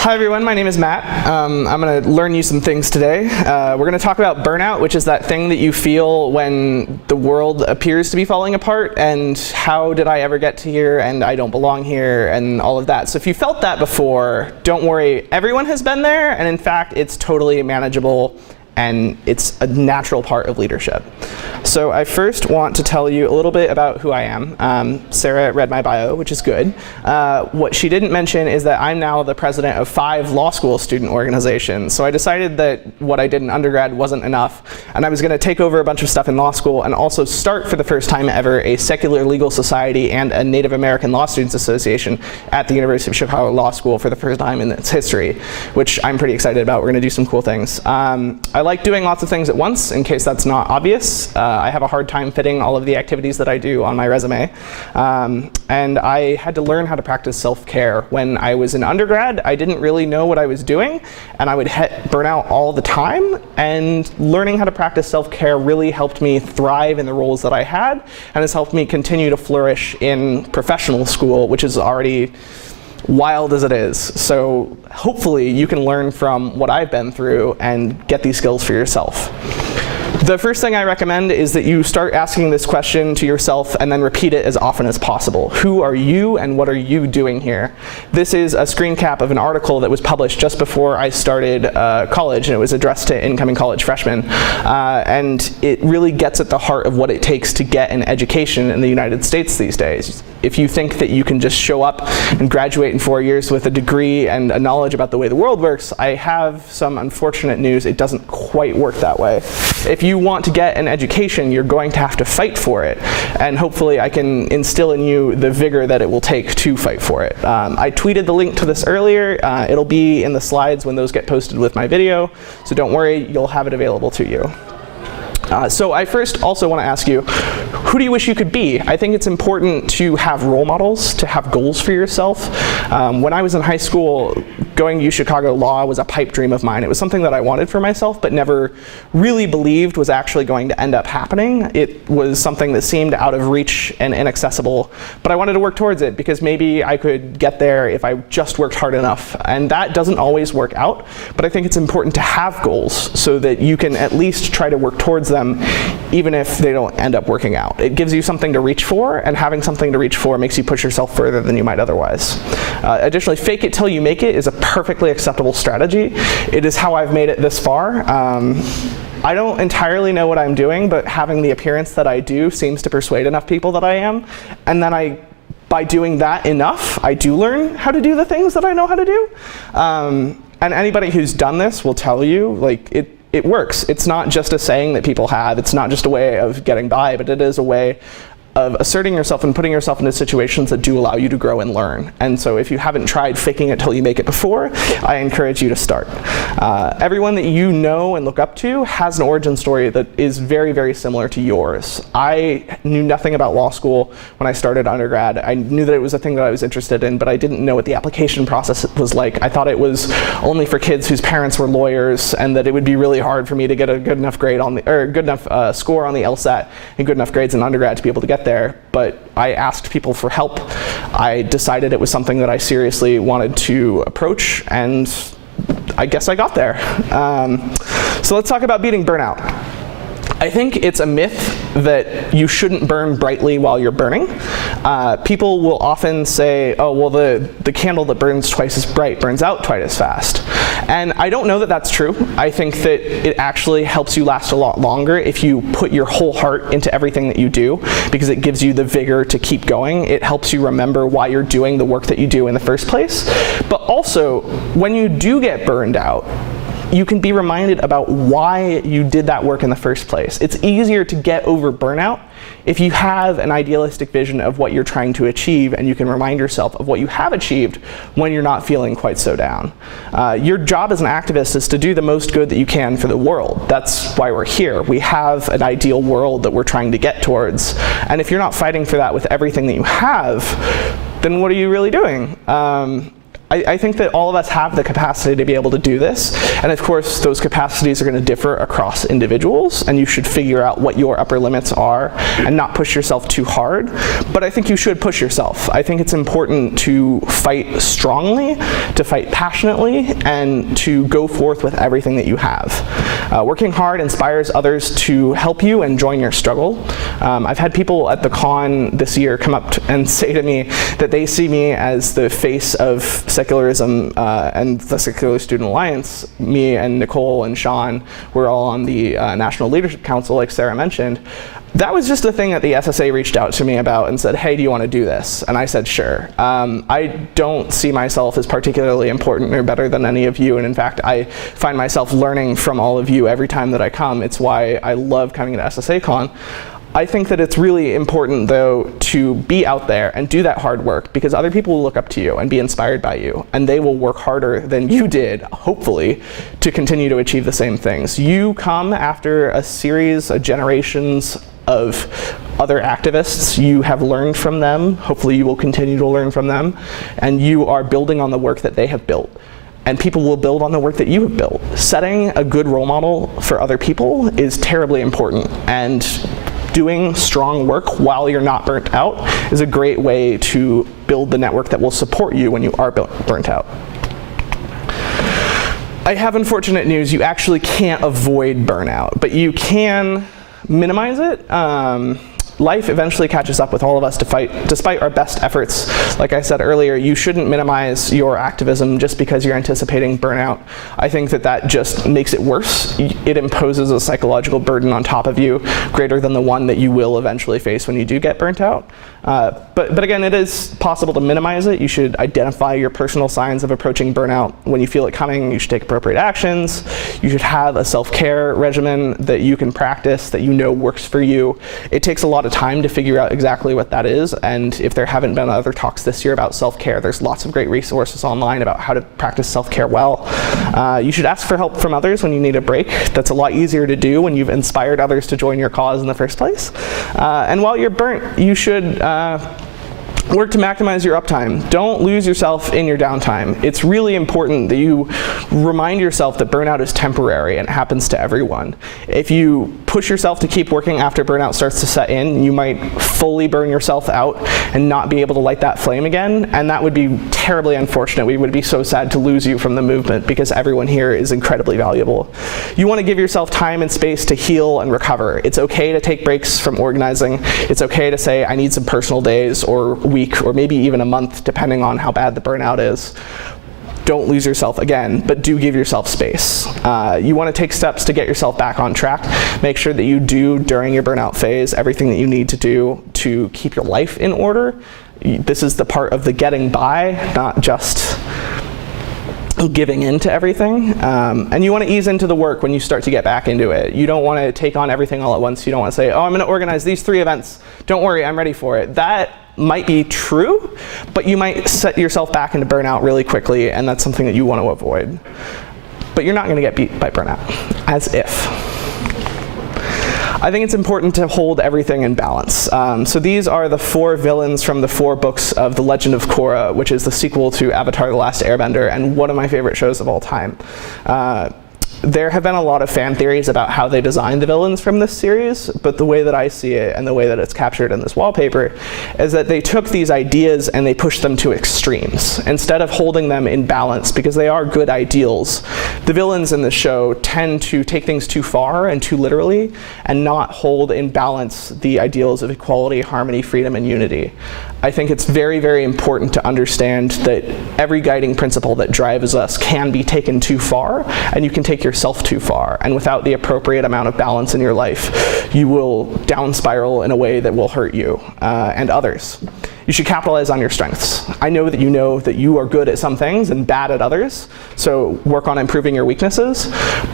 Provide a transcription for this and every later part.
Hi everyone, my name is Matt. I'm going to learn you some things today. We're going to talk about burnout, which is that thing that you feel when the world appears to be falling apart, and how did I ever get to here, and I don't belong here, and all of that. So if you felt that before, don't worry, everyone has been there, and in fact it's totally manageable, and it's a natural part of leadership. So I first want to tell you a little bit about who I am. Sarah read my bio, which is good. What she didn't mention is that I'm now the president of 5 law school student organizations. So I decided that what I did in undergrad wasn't enough, and I was going to take over a bunch of stuff in law school and also start for the first time ever a secular legal society and a Native American Law Students Association at the University of Chicago Law School for the first time in its history, which I'm pretty excited about. We're going to do some cool things. I like doing lots of things at once, in case that's not obvious. I have a hard time fitting all of the activities that I do on my resume. And I had to learn how to practice self-care. When I was in undergrad, I didn't really know what I was doing, and I would hit burnout all the time. And learning how to practice self-care really helped me thrive in the roles that I had, and has helped me continue to flourish in professional school, which is already wild as it is. So hopefully you can learn from what I've been through and get these skills for yourself. The first thing I recommend is that you start asking this question to yourself and then repeat it as often as possible. Who are you and what are you doing here? This is a screen cap of an article that was published just before I started college, and it was addressed to incoming college freshmen. And it really gets at the heart of what it takes to get an education in the United States these days. If you think that you can just show up and graduate in 4 years with a degree and a knowledge about the way the world works, I have some unfortunate news. It doesn't quite work that way. If you want to get an education, you're going to have to fight for it. And hopefully I can instill in you the vigor that it will take to fight for it. I tweeted the link to this earlier. It'll be in the slides when those get posted with my video. So don't worry, you'll have it available to you. So I first also want to ask you, who do you wish you could be? I think it's important to have role models, to have goals for yourself. When I was in high school, going to UChicago law was a pipe dream of mine. It was something that I wanted for myself, but never really believed was actually going to end up happening. It was something that seemed out of reach and inaccessible, but I wanted to work towards it because maybe I could get there if I just worked hard enough. And that doesn't always work out, but I think it's important to have goals so that you can at least try to work towards them, even if they don't end up working out. It gives you something to reach for, and having something to reach for makes you push yourself further than you might otherwise. Additionally, fake it till you make it is a perfectly acceptable strategy. It is how I've made it this far. I don't entirely know what I'm doing, but having the appearance that I do seems to persuade enough people that I am. And then by doing that enough, I do learn how to do the things that I know how to do. And anybody who's done this will tell you, like, it works. It's not just a saying that people have. It's not just a way of getting by, but it is a way of asserting yourself and putting yourself into situations that do allow you to grow and learn. And so if you haven't tried faking it till you make it before, I encourage you to start. Everyone that you know and look up to has an origin story that is very, very similar to yours. I knew nothing about law school when I started undergrad. I knew that it was a thing that I was interested in, but I didn't know what the application process was like. I thought it was only for kids whose parents were lawyers, and that it would be really hard for me to get a good enough grade on the, or good enough score on the LSAT and good enough grades in undergrad to be able to get there. But I asked people for help. I decided it was something that I seriously wanted to approach, and I guess I got there. So let's talk about beating burnout. I think it's a myth that you shouldn't burn brightly while you're burning. People will often say, oh, well, the candle that burns twice as bright burns out twice as fast. And I don't know that that's true. I think that it actually helps you last a lot longer if you put your whole heart into everything that you do, because it gives you the vigor to keep going. It helps you remember why you're doing the work that you do in the first place. But also, when you do get burned out, you can be reminded about why you did that work in the first place. It's easier to get over burnout if you have an idealistic vision of what you're trying to achieve, and you can remind yourself of what you have achieved when you're not feeling quite so down. Your job as an activist is to do the most good that you can for the world. That's why we're here. We have an ideal world that we're trying to get towards. And if you're not fighting for that with everything that you have, then what are you really doing? I think that all of us have the capacity to be able to do this, and of course those capacities are going to differ across individuals, and you should figure out what your upper limits are and not push yourself too hard, but I think you should push yourself. I think it's important to fight strongly, to fight passionately, and to go forth with everything that you have. Working hard inspires others to help you and join your struggle. I've had people at the con this year come up and say to me that they see me as the face of secularism and the Secular Student Alliance. Me and Nicole and Sean were all on the National Leadership Council, like Sarah mentioned. That was just a thing that the SSA reached out to me about and said, hey, do you want to do this? And I said, sure. I don't see myself as particularly important or better than any of you, and in fact, I find myself learning from all of you every time that I come. It's why I love coming to SSA Con. I think that it's really important, though, to be out there and do that hard work, because other people will look up to you and be inspired by you, and they will work harder than you did, hopefully, to continue to achieve the same things. You come after a series of generations of other activists. You have learned from them. Hopefully you will continue to learn from them, and you are building on the work that they have built. And people will build on the work that you have built. Setting a good role model for other people is terribly important, and doing strong work while you're not burnt out is a great way to build the network that will support you when you are burnt out. I have unfortunate news. You actually can't avoid burnout, but you can minimize it. Life eventually catches up with all of us despite our best efforts. Like I said earlier, you shouldn't minimize your activism just because you're anticipating burnout. I think that just makes it worse. It imposes a psychological burden on top of you greater than the one that you will eventually face when you do get burnt out. But again, it is possible to minimize it. You should identify your personal signs of approaching burnout. When you feel it coming, you should take appropriate actions. You should have a self-care regimen that you can practice, that you know works for you. It takes a lot of time to figure out exactly what that is, and if there haven't been other talks this year about self-care, there's lots of great resources online about how to practice self-care well. You should ask for help from others when you need a break. That's a lot easier to do when you've inspired others to join your cause in the first place. And while you're burnt, you should work to maximize your uptime. Don't lose yourself in your downtime. It's really important that you remind yourself that burnout is temporary and it happens to everyone. If you push yourself to keep working after burnout starts to set in, you might fully burn yourself out and not be able to light that flame again, and that would be terribly unfortunate. We would be so sad to lose you from the movement, because everyone here is incredibly valuable. You want to give yourself time and space to heal and recover. It's okay to take breaks from organizing. It's okay to say, I need some personal days or week or maybe even a month, depending on how bad the burnout is. Don't lose yourself again, but do give yourself space. You want to take steps to get yourself back on track. Make sure that you do, during your burnout phase, everything that you need to do to keep your life in order. This is the part of the getting by, not just giving in to everything. And you want to ease into the work when you start to get back into it. You don't want to take on everything all at once. You don't want to say, oh, I'm going to organize these 3 events. Don't worry, I'm ready for it. That might be true, but you might set yourself back into burnout really quickly, and that's something that you want to avoid. But you're not going to get beat by burnout, as if. I think it's important to hold everything in balance. So these are the 4 villains from the 4 books of The Legend of Korra, which is the sequel to Avatar: The Last Airbender, and one of my favorite shows of all time. There have been a lot of fan theories about how they designed the villains from this series, but the way that I see it and the way that it's captured in this wallpaper is that they took these ideas and they pushed them to extremes instead of holding them in balance, because they are good ideals. The villains in the show tend to take things too far and too literally and not hold in balance the ideals of equality, harmony, freedom, and unity. I think it's very, very important to understand that every guiding principle that drives us can be taken too far, and you can take yourself too far. And without the appropriate amount of balance in your life, you will down spiral in a way that will hurt you and others. You should capitalize on your strengths. I know that you are good at some things and bad at others, so work on improving your weaknesses.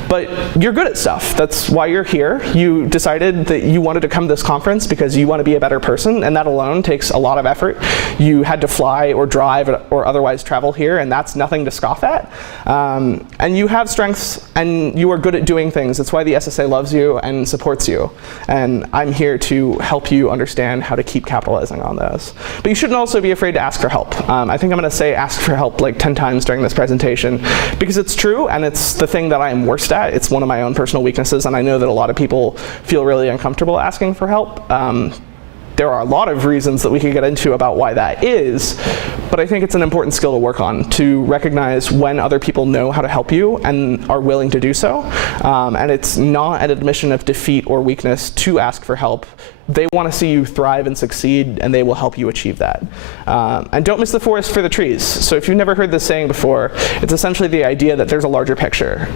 but you're good at stuff. That's why you're here. You decided that you wanted to come to this conference because you want to be a better person, and that alone takes a lot of effort. You had to fly or drive or otherwise travel here, and that's nothing to scoff at. And you have strengths, and you are good at doing things. That's why the SSA loves you and supports you. And I'm here to help you understand how to keep capitalizing on those. But you shouldn't also be afraid to ask for help. I think I'm going to say ask for help like 10 times during this presentation, because it's true, and it's the thing that I am worst at. It's one of my own personal weaknesses, and I know that a lot of people feel really uncomfortable asking for help. There are a lot of reasons that we could get into about why that is, but I think it's an important skill to work on, to recognize when other people know how to help you and are willing to do so. And it's not an admission of defeat or weakness to ask for help. They want to see you thrive and succeed, and they will help you achieve that. And don't miss the forest for the trees. So if you've never heard this saying before, it's essentially the idea that there's a larger picture.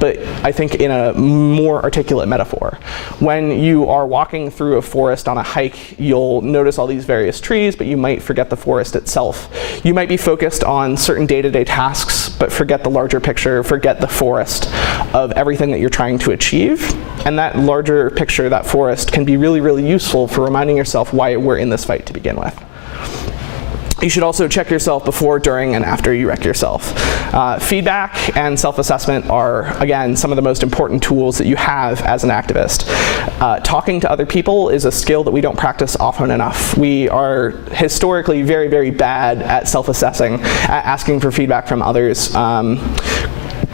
But I think in a more articulate metaphor. When you are walking through a forest on a hike, you'll notice all these various trees, but you might forget the forest itself. You might be focused on certain day-to-day tasks, but forget the larger picture, forget the forest of everything that you're trying to achieve. And that larger picture, that forest, can be really, really useful for reminding yourself why we're in this fight to begin with. You should also check yourself before, during, and after you wreck yourself. Feedback and self-assessment are, again, some of the most important tools that you have as an activist. Talking to other people is a skill that we don't practice often enough. We are historically very, very bad at self-assessing, at asking for feedback from others.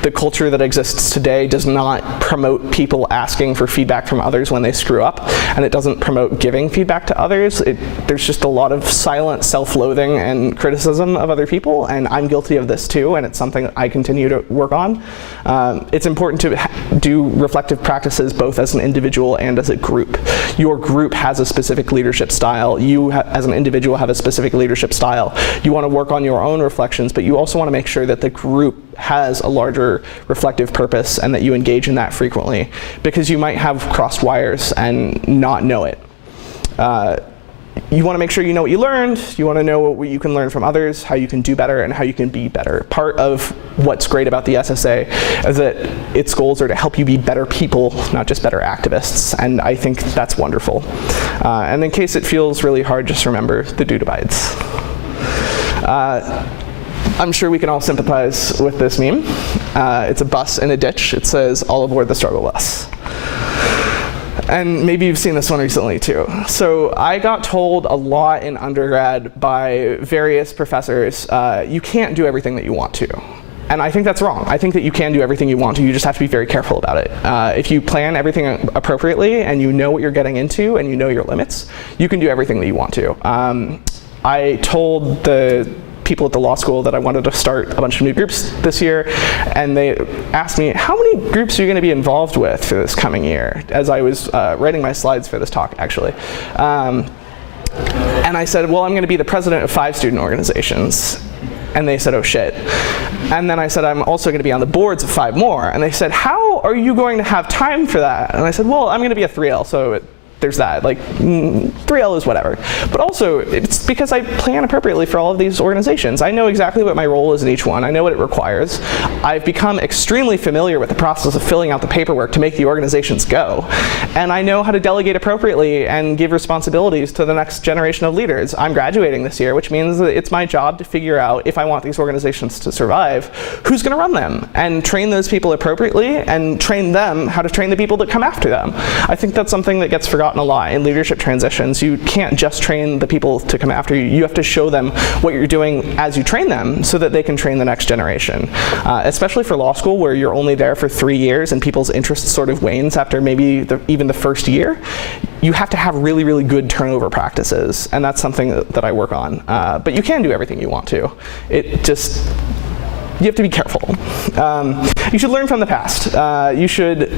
The culture that exists today does not promote people asking for feedback from others when they screw up, and it doesn't promote giving feedback to others. There's just a lot of silent self-loathing and criticism of other people, and I'm guilty of this too, and it's something that I continue to work on. It's important to do reflective practices both as an individual and as a group. Your group has a specific leadership style. You as an individual have a specific leadership style. You want to work on your own reflections, but you also want to make sure that the group has a larger reflective purpose and that you engage in that frequently, because you might have crossed wires and not know it. You want to make sure you know what you learned, you want to know what you can learn from others, how you can do better, and how you can be better. Part of what's great about the SSA is that its goals are to help you be better people, not just better activists, and I think that's wonderful. And in case it feels really hard, just remember, the dude abides. I'm sure we can all sympathize with this meme. It's a bus in a ditch. It says, "All aboard the struggle bus." And maybe you've seen this one recently too. So I got told a lot in undergrad by various professors, you can't do everything that you want to. And I think that's wrong. I think that you can do everything you want to. You just have to be very careful about it. If you plan everything appropriately and you know what you're getting into and you know your limits, you can do everything that you want to. I told the people at the law school that I wanted to start a bunch of new groups this year, and they asked me, how many groups are you going to be involved with for this coming year, as I was writing my slides for this talk, actually. And I said, well, I'm going to be the president of 5 student organizations. And they said, oh shit. And then I said, I'm also going to be on the boards of 5 more. And they said, how are you going to have time for that? And I said, well, I'm going to be a 3L, so there's that. Like, 3L is whatever. But also, it's because I plan appropriately for all of these organizations. I know exactly what my role is in each one. I know what it requires. I've become extremely familiar with the process of filling out the paperwork to make the organizations go. And I know how to delegate appropriately and give responsibilities to the next generation of leaders. I'm graduating this year, which means that it's my job to figure out, if I want these organizations to survive, who's going to run them, and train those people appropriately, and train them how to train the people that come after them. I think that's something that gets forgotten a lot in leadership transitions. You can't just train the people to come after you. You have to show them what you're doing as you train them so that they can train the next generation. Especially for law school, where you're only there for 3 years and people's interest sort of wanes after maybe even the first year. You have to have really, really good turnover practices, and that's something that I work on. But you can do everything you want to. You have to be careful. You should learn from the past. You should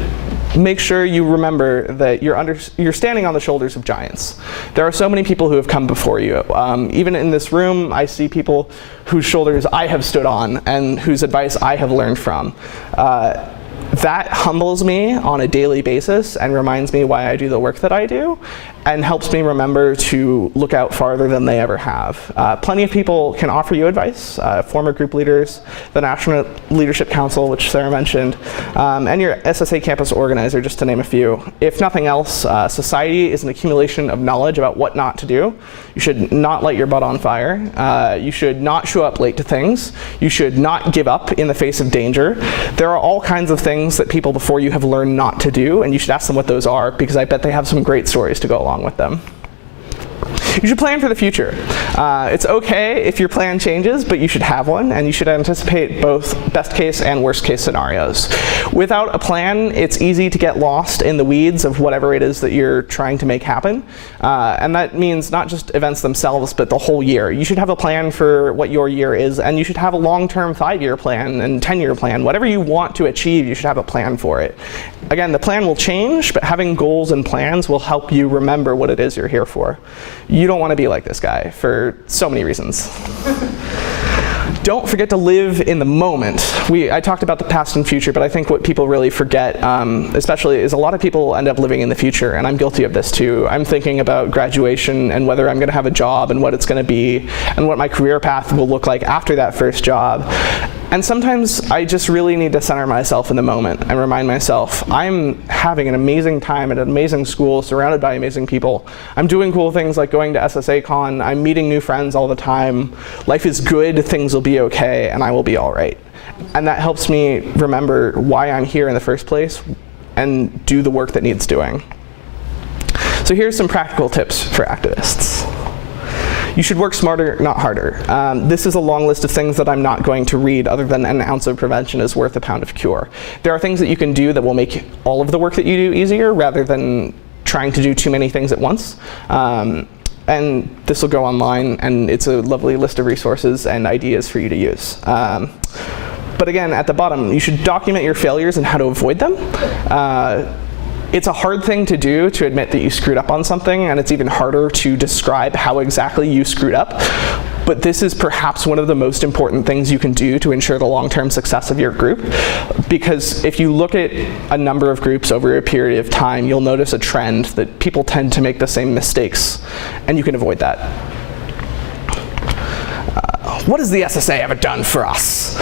make sure you remember that you're standing on the shoulders of giants. There are so many people who have come before you. Even in this room, I see people whose shoulders I have stood on and whose advice I have learned from. That humbles me on a daily basis and reminds me why I do the work that I do. and helps me remember to look out farther than they ever have. Plenty of people can offer you advice, former group leaders, the National Leadership Council, which Sarah mentioned, and your SSA campus organizer, just to name a few. If nothing else, society is an accumulation of knowledge about what not to do. You should not light your butt on fire. You should not show up late to things. You should not give up in the face of danger. There are all kinds of things that people before you have learned not to do, and you should ask them what those are, because I bet they have some great stories to go along with them. You should plan for the future. It's okay if your plan changes, but you should have one, and you should anticipate both best case and worst case scenarios. Without a plan, it's easy to get lost in the weeds of whatever it is that you're trying to make happen. And that means not just events themselves, but the whole year. You should have a plan for what your year is, and you should have a long-term 5-year plan and 10-year plan. Whatever you want to achieve, you should have a plan for it. Again, the plan will change, but having goals and plans will help you remember what it is you're here for. You don't want to be like this guy for so many reasons. Don't forget to live in the moment. I talked about the past and future, but I think what people really forget, especially, is a lot of people end up living in the future, and I'm guilty of this too. I'm thinking about graduation and whether I'm going to have a job and what it's going to be and what my career path will look like after that first job. And sometimes I just really need to center myself in the moment and remind myself, I'm having an amazing time at an amazing school, surrounded by amazing people. I'm doing cool things like going to SSA Con. I'm meeting new friends all the time. Life is good, things will be okay, and I will be all right. And that helps me remember why I'm here in the first place and do the work that needs doing. So here's some practical tips for activists. You should work smarter, not harder. This is a long list of things that I'm not going to read, other than an ounce of prevention is worth a pound of cure. There are things that you can do that will make all of the work that you do easier, rather than trying to do too many things at once. And this will go online, and it's a lovely list of resources and ideas for you to use. But again, at the bottom, you should document your failures and how to avoid them. It's a hard thing to do, to admit that you screwed up on something, and it's even harder to describe how exactly you screwed up. But this is perhaps one of the most important things you can do to ensure the long-term success of your group. Because if you look at a number of groups over a period of time, you'll notice a trend that people tend to make the same mistakes, and you can avoid that. What has the SSA ever done for us?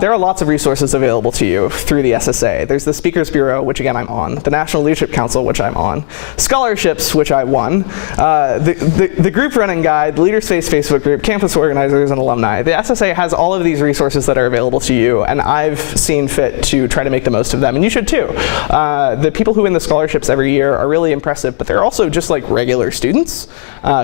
There are lots of resources available to you through the SSA. There's the Speakers Bureau, which again I'm on, the National Leadership Council, which I'm on, scholarships, which I won, the group running guide, the Leaders Face Facebook group, campus organizers, and alumni. The SSA has all of these resources that are available to you, and I've seen fit to try to make the most of them, and you should too. The people who win the scholarships every year are really impressive, but they're also just like regular students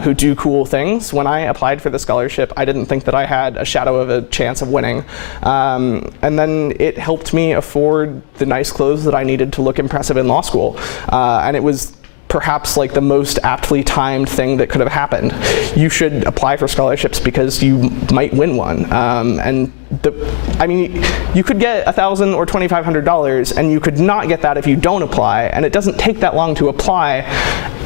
who do cool things. When I applied for the scholarship, I didn't think that I had a shadow of a chance of winning. And then it helped me afford the nice clothes that I needed to look impressive in law school. And it was perhaps like the most aptly timed thing that could have happened. You should apply for scholarships because you might win one. I mean, you could get $1,000 or $2,500, and you could not get that if you don't apply, and it doesn't take that long to apply,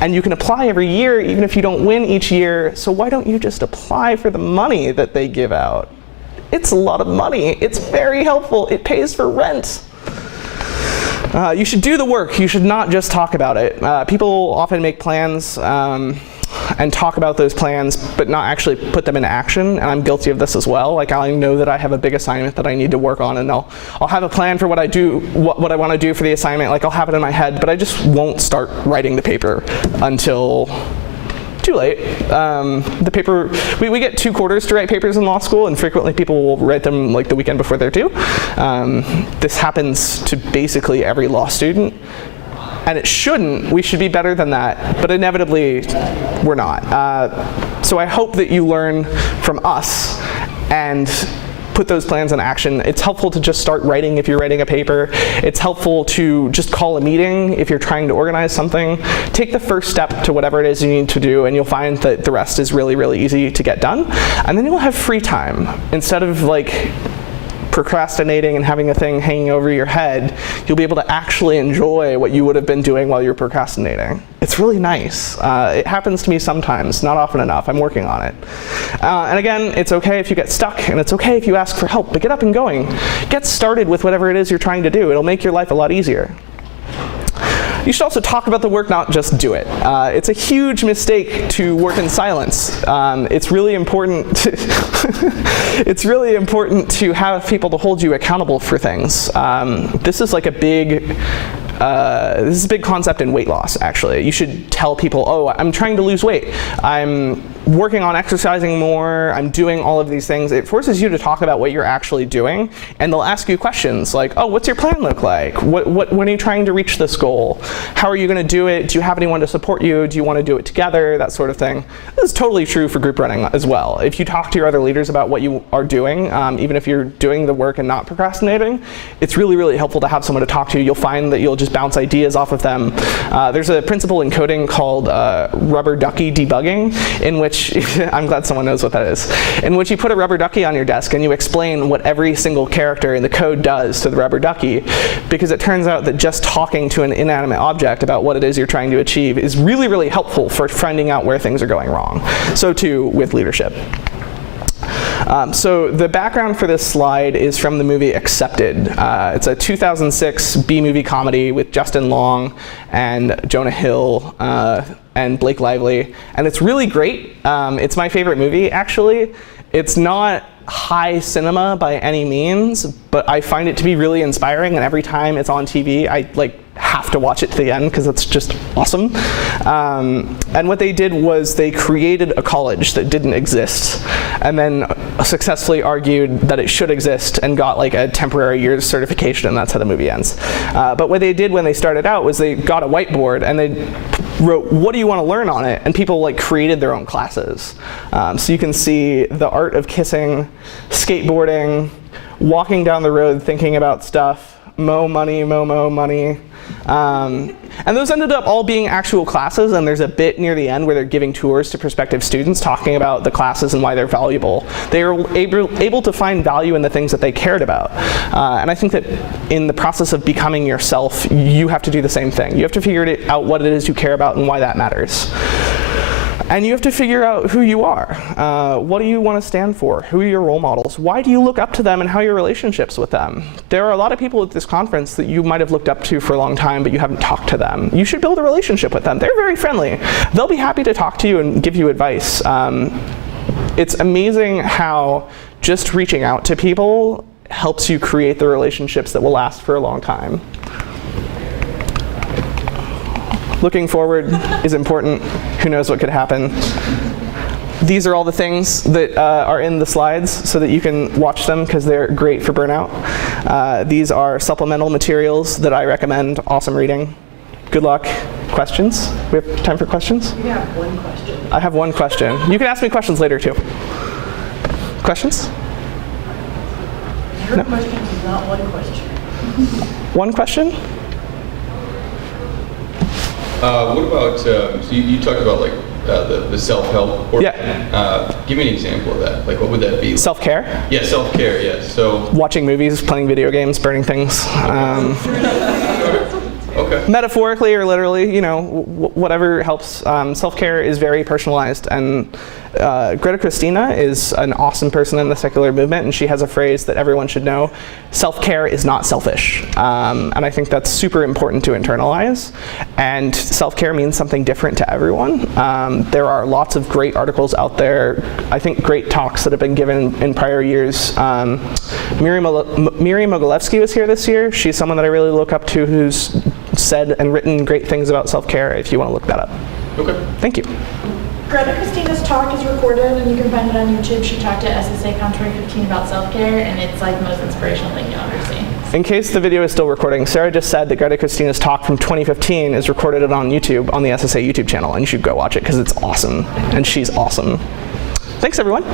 and you can apply every year even if you don't win each year, so why don't you just apply for the money that they give out? It's a lot of money. It's very helpful. It pays for rent. You should do the work. You should not just talk about it. People often make plans and talk about those plans, but not actually put them into action, and I'm guilty of this as well. Like, I know that I have a big assignment that I need to work on, and I'll have a plan for what I do, what I want to do for the assignment. Like, I'll have it in my head, but I just won't start writing the paper until too late. The paper, we get 2 quarters to write papers in law school, and frequently people will write them like the weekend before they're due. This happens to basically every law student, and it shouldn't. We should be better than that, but inevitably we're not. So I hope that you learn from us and put those plans in action. It's helpful to just start writing if you're writing a paper. It's helpful to just call a meeting if you're trying to organize something. Take the first step to whatever it is you need to do, and you'll find that the rest is really, really easy to get done. And then you'll have free time. Instead of like procrastinating and having a thing hanging over your head, you'll be able to actually enjoy what you would have been doing while you're procrastinating. It's really nice. It happens to me sometimes, not often enough. I'm working on it. And again, it's okay if you get stuck, and it's okay if you ask for help, but get up and going. Get started with whatever it is you're trying to do. It'll make your life a lot easier. You should also talk about the work, not just do it. It's a huge mistake to work in silence. It's really important it's really important to have people to hold you accountable for things. This is like a big concept in weight loss, actually. You should tell people, oh, I'm trying to lose weight. I'm working on exercising more. I'm doing all of these things. It forces you to talk about what you're actually doing, and they'll ask you questions like, oh, what's your plan look like? When are you trying to reach this goal? How are you going to do it? Do you have anyone to support you? Do you want to do it together? That sort of thing. This is totally true for group running as well. If you talk to your other leaders about what you are doing, even if you're doing the work and not procrastinating, it's really, really helpful to have someone to talk to. You'll find that you'll just bounce ideas off of them. There's a principle in coding called rubber ducky debugging, in which, I'm glad someone knows what that is, in which you put a rubber ducky on your desk and you explain what every single character in the code does to the rubber ducky, because it turns out that just talking to an inanimate object about what it is you're trying to achieve is really, really helpful for finding out where things are going wrong. So too with leadership. So the background for this slide is from the movie Accepted. It's a 2006 B-movie comedy with Justin Long and Jonah Hill and Blake Lively. And it's really great. It's my favorite movie, actually. It's not high cinema by any means, but I find it to be really inspiring, and every time it's on TV, I have to watch it to the end because it's just awesome. And what they did was they created a college that didn't exist, and then successfully argued that it should exist and got a temporary year's certification, and that's how the movie ends. But what they did when they started out was they got a whiteboard and they wrote, what do you want to learn on it? And people created their own classes. So you can see the art of kissing, skateboarding, walking down the road thinking about stuff, mo money, mo money. And those ended up all being actual classes, and there's a bit near the end where they're giving tours to prospective students talking about the classes and why they're valuable. They were able to find value in the things that they cared about. And I think that in the process of becoming yourself, you have to do the same thing. You have to figure out what it is you care about and why that matters. And you have to figure out who you are. What do you want to stand for? Who are your role models? Why do you look up to them, and how are your relationships with them? There are a lot of people at this conference that you might have looked up to for a long time, but you haven't talked to them. You should build a relationship with them. They're very friendly. They'll be happy to talk to you and give you advice. It's amazing how just reaching out to people helps you create the relationships that will last for a long time. Looking forward is important. Who knows what could happen? These are all the things that are in the slides so that you can watch them because they're great for burnout. These are supplemental materials that I recommend. Awesome reading. Good luck. Questions? We have time for questions? You have one question. I have one question. You can ask me questions later too. Questions? Your question is not one question. One question? What about, so you talked about the self-help. Yeah. Give me an example of that. What would that be? Self-care? Yeah, self-care, yeah. So watching movies, playing video games, burning things. Okay. Metaphorically or literally, whatever helps. Self-care is very personalized, and Greta Christina is an awesome person in the secular movement, and she has a phrase that everyone should know: self-care is not selfish. And I think that's super important to internalize. And self-care means something different to everyone. There are lots of great articles out there, I think great talks that have been given in prior years. Miri Mogilevsky was here this year. She's someone that I really look up to, who's said and written great things about self-care, if you want to look that up. Okay. Thank you. Greta Christina's talk is recorded, and you can find it on YouTube. She talked at SSACon 2015 about self-care, and it's the most inspirational thing you'll ever see. In case the video is still recording, Sarah just said that Greta Christina's talk from 2015 is recorded on YouTube, on the SSA YouTube channel, and you should go watch it because it's awesome, and she's awesome. Thanks, everyone.